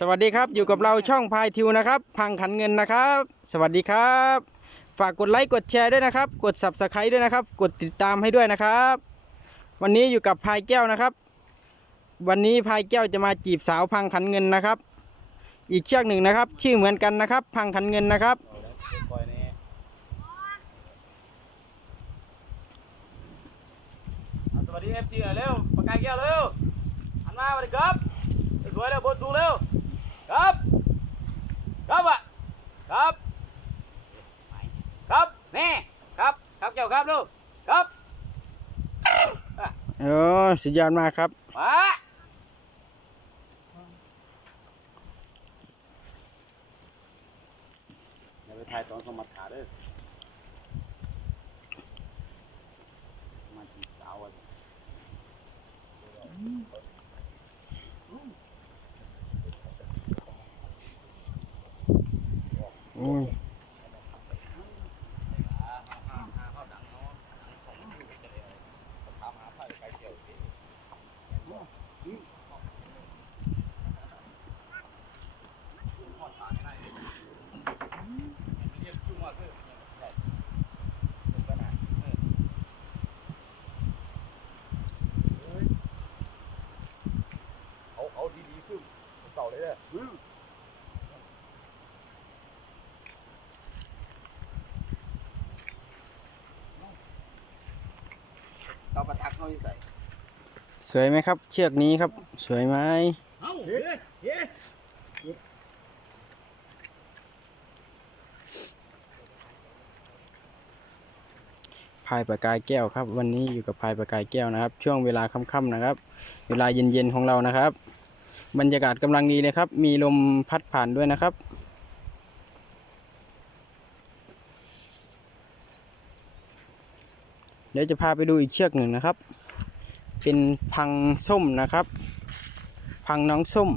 สวัสดีครับอยู่กับเราช่องพายทิวนะครับ พังขันเงินนะครับ สวัสดีครับ ฝากกดไลค์กดแชร์ด้วยนะครับ กด subscribe ด้วยนะครับ กดติดตามให้ด้วยนะครับ วันนี้อยู่กับพายแก้วนะครับ วันนี้พายแก้วจะมาจีบสาวพังขันเงินนะครับ อีกเชือกหนึ่งนะครับ ชื่อเหมือนกันนะครับ พังขันเงินนะครับ สวัสดีเอฟซียเร็วปากกาแก้วเร็วหันมาสวัสดีครับสวยเร็วบนสูงเร็ว ครับ ครับอะครับ ครับนี่ครับ ครับแก้วครับเร็วครับโอ้สุดยอดมากครับมาอย่าไปถ่ายตอนสมัครขาเด้อมาจีบสาวอะ อืม เอาเอาดีๆขึ้นเก่าเลยเด้อ เราประทักเขาใส่สวยไหมครับ เชือกนี้ครับ สวยไหมเอ้าเฮ้เฮ้พายประกายแก้วครับ วันนี้อยู่กับพายประกายแก้วนะครับ ช่วงเวลาค่ำๆนะครับ เวลาเย็นๆของเรานะครับ บรรยากาศกำลังดีเลยครับ มีลมพัดผ่านด้วยนะครับ ดี๋ยวจะพาไปดูอีกเชือกหนึ่งนะครับ เป็นพังส้มนะครับ พังน้องส้ม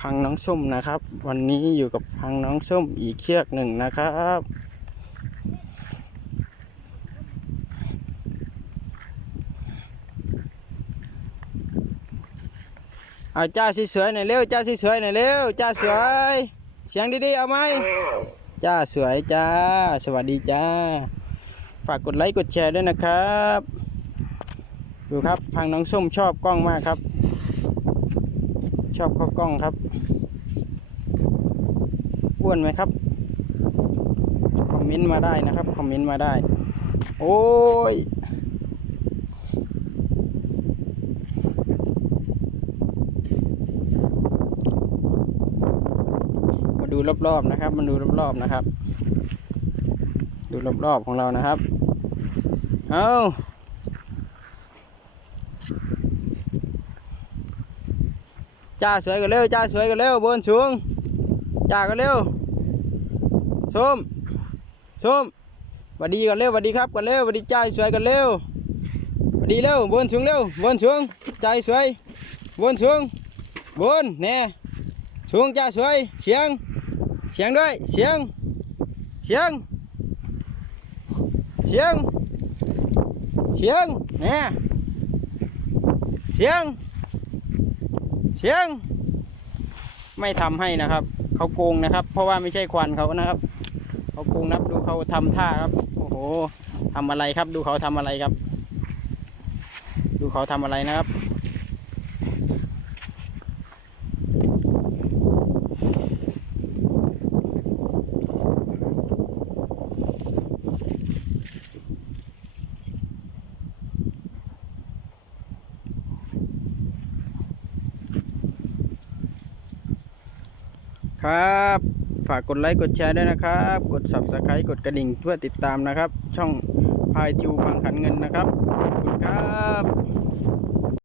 พังน้องส้มนะครับ วันนี้อยู่กับพังน้องส้มอีกเชือกหนึ่งนะครับ เอาจ้าสวยๆหน่อยเร็วจ้าสวยๆหน่อยเร็วจ้าสวยเสียงดีๆเอาไหมจ้าสวยจ้า สวัสดีจ้า ฝากกดไลค์กดแชร์ด้วยนะครับ ดูครับพังน้องส้มชอบกล้องมากครับ ชอบเข้ากล้องครับอ้วนไหมครับคอมเมนต์มาได้นะครับคอมเมนต์มาได้ โอ้ย ดูรอบๆนะครับมาดูรอบๆนะครับ ดูรอบๆของเรานะครับ เอาจ้าสวยกันเร็วจ้าสวยกันเร็วบนสูงจ้ากันเร็วส้มส้มวัดดีกันเร็ววัดดีครับกันเร็ววัดดีจ้าสวยกันเร็ววัดดีเร็วบนสูงเร็วบนสูงใจสวยบนสูงบนแน่สูงจ้าสวยเสียง เสียงด้วย เสียง เสียง เสียง เสียงแน่เสียง เสียง ไม่ทำให้นะครับ เขาโกงนะครับ เพราะว่าไม่ใช่ควันเขานะครับ เขาโกงนับดูเขาทำท่าครับ โอ้โหทำอะไรครับ ดูเขาทำอะไรครับ ดูเขาทำอะไรนะครับ ครับ ฝากกดไลค์กดแชร์ด้วยนะครับ กด subscribe กดกระดิ่งเพื่อติดตามนะครับ ช่องพายทิวพังขันเงินนะครับ ขอบคุณครับ